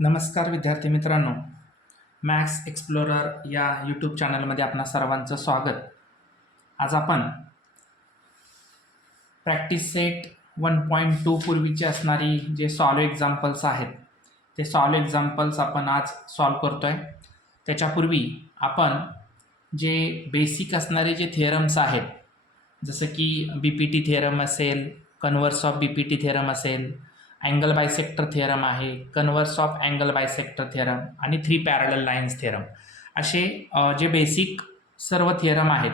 नमस्कार विद्यार्थी मित्रांनो, मॅथ्स एक्सप्लोरर या यूट्यूब चॅनलमध्ये आपणा सर्वांचं स्वागत. आज आपण प्रॅक्टिस सेट 1.2 पूर्वीची असणारी जे सॉल्व एक्झाम्पल्स आहेत ते सॉल्व एक्झाम्पल्स आपण आज सॉल्व करतो आहे. त्याच्यापूर्वी आपण जे बेसिक असणारे जे थिअरम्स आहेत, जसं की BPT थिअरम असेल, कन्व्हर्स ऑफ BPT थिअरम असेल, अँगल बायसेक्टर थिअरम आहे, converse of angle bisector theorem आणि 3 पॅरलल लाईन्स थिअरम, असे जे बेसिक सर्व थिअरम आहेत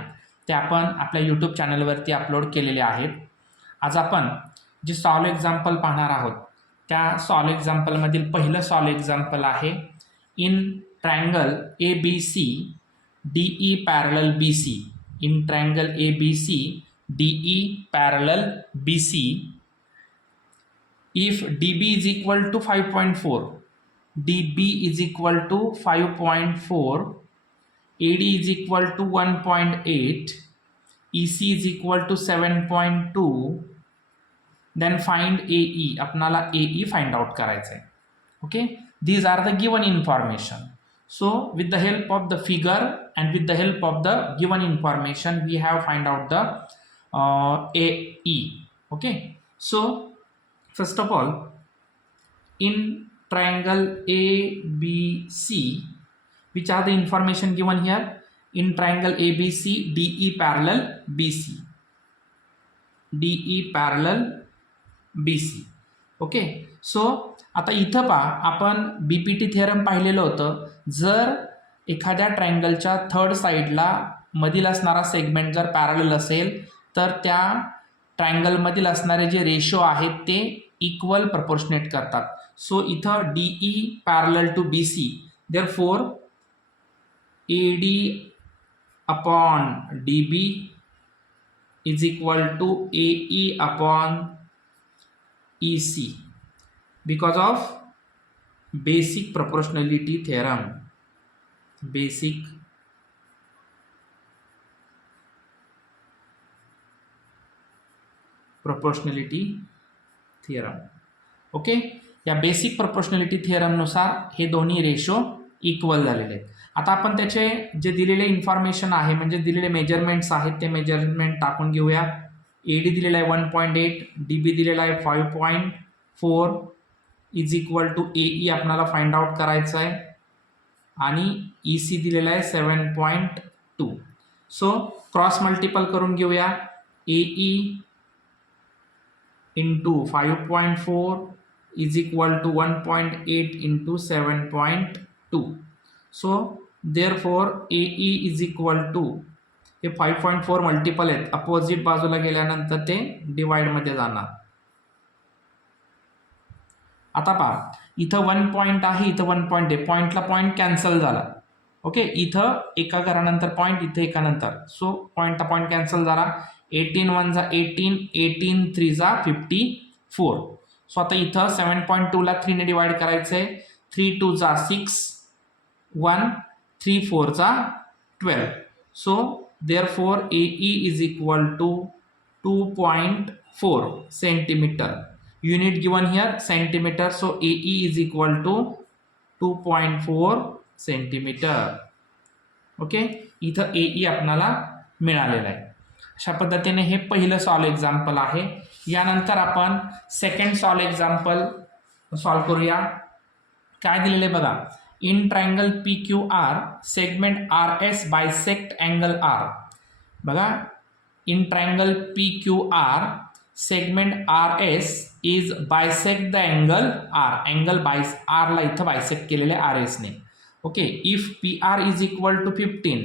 ते आपण आपल्या यूट्यूब चॅनलवरती अपलोड केलेले आहेत. आज आपण जे सॉल्व एक्झाम्पल पाहणार आहोत त्या सॉल्व एक्झाम्पलमधील पहिलं सॉल्व एक्झाम्पल आहे in triangle ABC DE parallel BC. In triangle ABC DE parallel BC, if DB is equal to 5.4, DB is equal to 5.4, AD is equal to 1.8, EC is equal to 7.2, then find AE. आपणाला AE find out करायचं आहे. Okay, these are the given information. So with the help of the figure and with the help of the given information we have find out the AE. Okay, so first of all, in triangle ABC, which are the information given here? In triangle ABC, DE parallel BC. DE parallel BC. Okay, so आता इथं पहा, आपण BPT theorem पाहिलेलं होतं. जर एखाद्या ट्रायंगलच्या third साईडला मधील असणारा सेगमेंट जर पॅरलल असेल तर त्या ट्रायंगलमधील असणारे जे रेशो आहेत ते इक्वल प्रपोर्शनेट करतात. सो इथं DE parallel to BC, therefore AD upon DB is equal to AE upon EC because of basic proportionality theorem. Basic proportionality theorem. Okay, या बेसिक प्रोपोर्शनॅलिटी थिअरमनुसार हे दोन्ही रेशो इक्वल झालेले आहेत. आता आपण त्याचे जे दिलेले इन्फॉर्मेशन आहे, म्हणजे दिलेले मेजरमेंट्स आहेत, ते मेजरमेंट टाकून घेऊया. AD दिलेला आहे 1.8, DB दिलेला आहे 5.4 इज इक्वल टू AE आपल्याला फाइंड आउट करायचं आहे आणि EC दिलेला आहे 7.2. सो क्रॉस मल्टिपल करून घेऊया. AE into 5.4 is equal to 1.8 into 7.2. So therefore AE is equal to, हे 5.4 मल्टिपल आहेत, अपोजिट बाजूला गेल्यानंतर ते डिवाइडमध्ये जाणार. आता पहा, इथं 1 पॉईंट आहे, इथं 1 पॉईंट आहे, पॉईंटला पॉईंट कॅन्सल झाला. ओके, इथं एका घरानंतर पॉईंट, इथं एका नंतर, सो पॉईंटला पॉईंट कॅन्सल झाला. 18 1 जा 18, 18 3 जा 54. सो आता इथं 7.2 ला 3 ने डिवाइड करायचं आहे. 3 2 जा 6, 1 3 4 जा 12. So therefore AE is equal to 2.4 centimetre. Unit given here centimeter, so AE is equal to 2.4 centimetre. Okay, इथं AE आपल्याला मिळालेलं आहे. अशा पद्धतीने हे पहिलं सॉल्व एक्झाम्पल आहे. यानंतर आपण सेकंड सॉल्व एक्झाम्पल सॉल्व करूया. काय दिलेले बघा, in triangle PQR segment RS bisect angle R. बघा, in triangle PQR segment RS is bisect the angle R. Angle R ला इथं बायसेक्ट केलेले RS ने. Okay, if PR is equal to 15,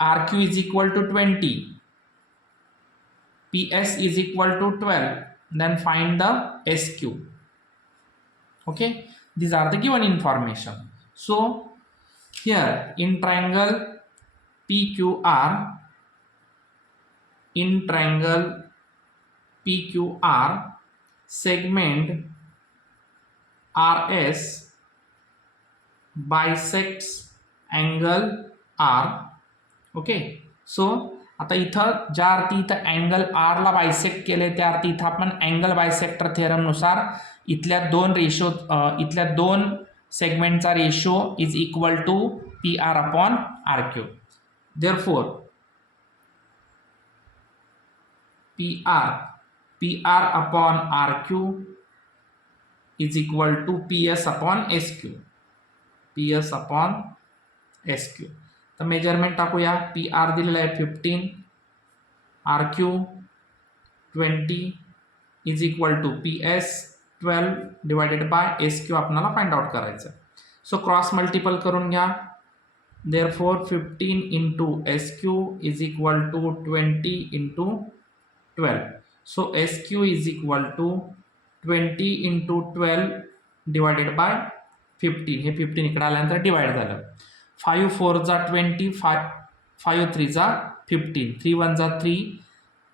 RQ is equal to 20, PS is equal to 12, then find the SQ. Okay, these are the given information. So here in triangle PQR, in triangle PQR segment RS bisects angle R. Okay, so आता इथं ज्या अर्थी इथं angle R ला bisect केले त्या अर्थी इथं आपण अँगल बायसेक्टर थेरमनुसार इथल्या दोन सेगमेंटचा ratio is equal to P R upon R cube. Therefore P R upon R cube is equal to P S upon S cube. P S upon S cube. तर मेजरमेंट टाकूया. P R दिलेलं आहे 15, R Q 20 is equal to P S 12 divided by S Q आपल्याला find out करायचं. So cross multiple करून घ्या. Therefore 15 into S Q is equal to 20 into 12. So S Q is equal to 20 into 12 divided by 15. हे 15 इकडे आल्यानंतर divide झालं. 5 4 जा 20, 5 3 जा 15, 3 1 जा 3,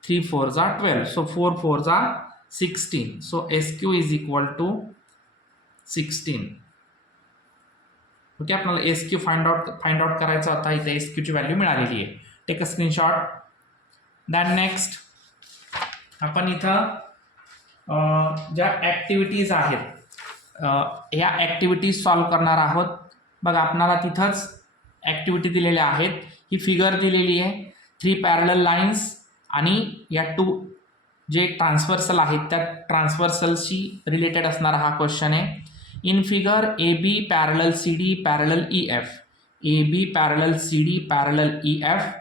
3 4 जा 12. सो 4 4 जा 16. So S Q is equal to 16. Okay, आपल्याला एस क्यू फाइंड आउट करायचा होता. इथे एस क्यूची व्हॅल्यू मिळालेली आहे. Take a screenshot. Then next आपण इथं ज्या ॲक्टिव्हिटीज आहेत ह्या ॲक्टिव्हिटीज सॉल्व करणार आहोत. बघा आपल्याला तिथंच ॲक्टिव्हिटी दिलेल्या आहेत. ही फिगर दिलेली आहे. 3 पॅरलल लाईन्स आणि या 2 जे ट्रान्सव्हर्सल आहेत त्या ट्रान्सव्हर्सलशी रिलेटेड असणारा हा क्वेश्चन आहे. In figure A B parallel C D parallel E F. A B parallel C D parallel E F.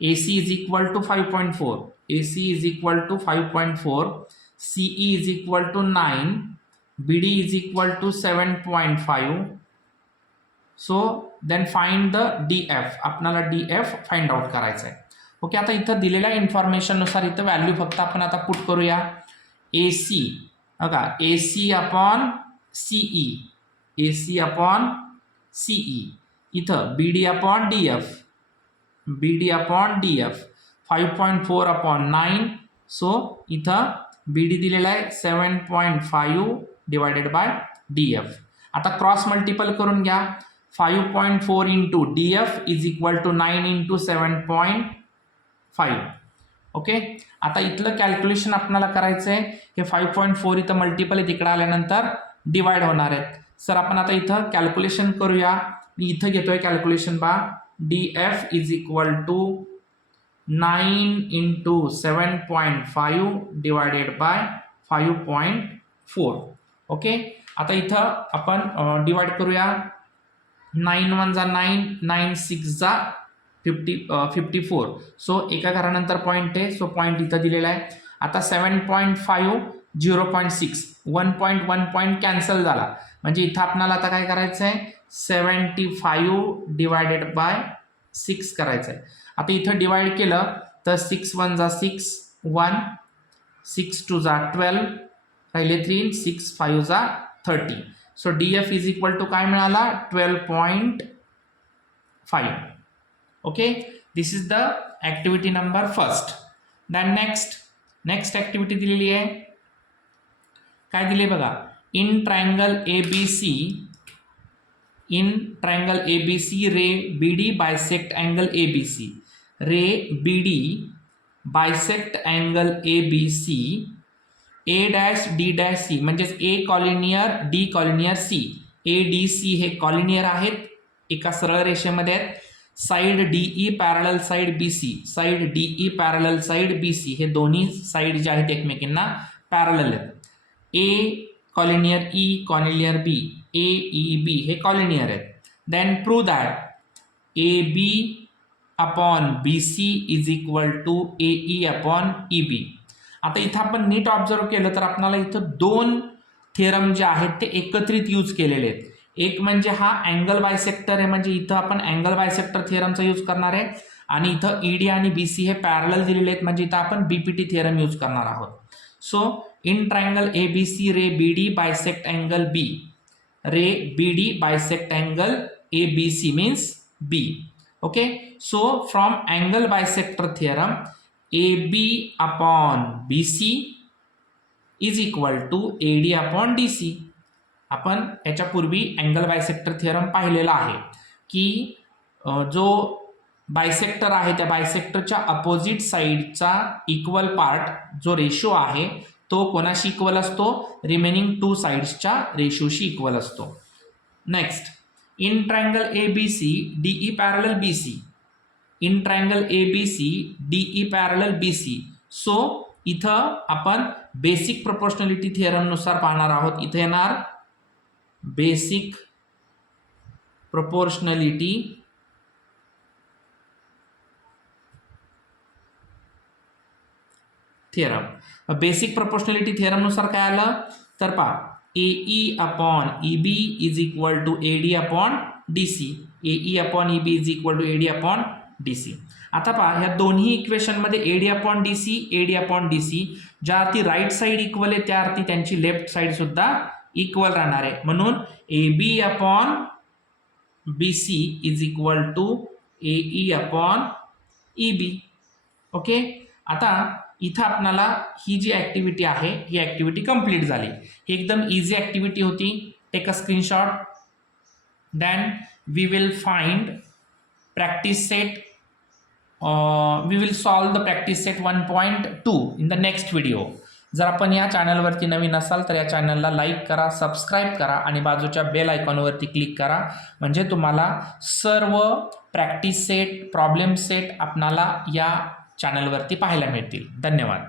A C is equal to 5.4. A C is equal to 5.4. C E is equal to 9. B D is equal to 7.5. So then find the D F. आपल्याला D F find out करायचं आहे. Okay, आता इथं दिलेल्या इन्फॉर्मेशननुसार इथं value फक्त आपण आता पुट करूया. ए सी बघा A C upon C E. A C upon C E. इथं B D upon D F. B D upon D F 5.4 upon 9. So इथं बी डी दिलेला आहे 7.5 डिवायडेड बाय डी एफ. आता क्रॉस मल्टिपल करून घ्या. 5.4 into D F is equal to 9 into 7.5. Okay, आता इथलं calculation आपल्याला करायचं आहे. हे 5.4 इथं मल्टिपल आहे, तिकडे आल्यानंतर डिवाइड होणार आहेत. सर आपण आता इथं कॅल्क्युलेशन करूया. मी इथं घेतोय कॅल्क्युलेशन बा. D F is equal to 9 into 7.5 divided by 5.4. Okay, आता इथं आपण डिवाइड करूया. 9 1 जा 9, 9 6 जा 54. सो एका घरानंतर पॉईंट आहे. सो पॉईंट इथं दिलेला आहे. आता 7.5 0.6 1.1 पॉईंट कॅन्सल झाला. म्हणजे इथं आपल्याला आता काय करायचं आहे 75 डिवायडेड बाय 6 करायचं आहे. आता इथं डिवाइड केलं तर 6 1 जा 6 1, 6 2 जा 12, राहिले 3, 6 5 जा 30. So D F is equal to काय मिळाला 12.5. Okay, this is the activity number first. Then next activity दिलेली आहे. काय दिले बघा. In triangle A B C ray B D bisect angle A B C. Ray B D bisect angle A B C. A dash D dash C म्हणजेच A collinear D collinear C. A D C हे collinear आहेत, एका सरळ रेषेमध्ये आहेत. Side D E parallel side B C. Side D E parallel side B C हे दोन्ही side जे आहेत एकमेकींना पॅरलल आहेत. A collinear E collinear B. A E B हे कॉलिनियर आहेत. Then prove that A B upon B C is equal to A E upon E B. आता इथं आपण नीट ऑब्झर्व केलं तर आपल्याला इथं 2 थेरम जे आहेत ते एकत्रित यूज केलेले आहेत. एक म्हणजे हा अँगल बायसेक्टर आहे, म्हणजे इथं आपण अँगल बायसेक्टर थिअरमचा यूज करणार आहे. आणि इथं ईडी आणि बी सी हे पॅरलल दिलेले आहेत, म्हणजे इथं आपण बीपीटी थिअरम यूज करणार आहोत. So in triangle A B C ray B D bisect angle B. Ray B D bisect angle A B C means B. Okay, so from angle bisector theorem A B upon B C is equal to A D upon D C. आपण याच्यापूर्वी angle bisector theorem पाहिलेला आहे की जो bisector आहे त्या बायसेक्टरच्या opposite साइडचा equal part जो ratio आहे तो कोणाशी इक्वल असतो, रिमेनिंग टू साइड्सच्या रेशोशी इक्वल असतो. Next, in triangle ABC DE parallel BC, in triangle ABC DE parallel BC. So इथं आपण बेसिक प्रोपोर्शनॅलिटी थिअरम नुसार पाहणार आहोत. इथे येणार basic proportionality theorem. Basic proportionality theorem नुसार काय आलं तर पहा, AE upon EB is equal to AD upon DC. AE upon EB is equal to AD upon DC. आता पहा ह्या दोन्ही इक्वेशनमध्ये AD upon DC AD upon DC, ज्या अर्थी राईट साईड इक्वल आहे त्या अर्थी त्यांची लेफ्ट साईड सुद्धा इक्वल राहणार आहे. म्हणून AB upon BC is equal to AE upon EB. Okay, आता इथं आपल्याला ही जी ॲक्टिव्हिटी आहे ही ॲक्टिव्हिटी कंप्लीट झाली. ही एकदम इझी ॲक्टिव्हिटी होती. Take a screenshot. Then we will find practice set. We will solve the practice set 1.2 in the next video. जर आपण या चॅनलवरती नवीन असाल तर या चॅनलला लाईक करा, सबस्क्राईब करा आणि बाजूच्या बेल आयकॉनवरती क्लिक करा, म्हणजे तुम्हाला सर्व प्रॅक्टिस सेट, प्रॉब्लेम सेट आपणाला या चॅनलवरती पाहायला मिळतील. धन्यवाद.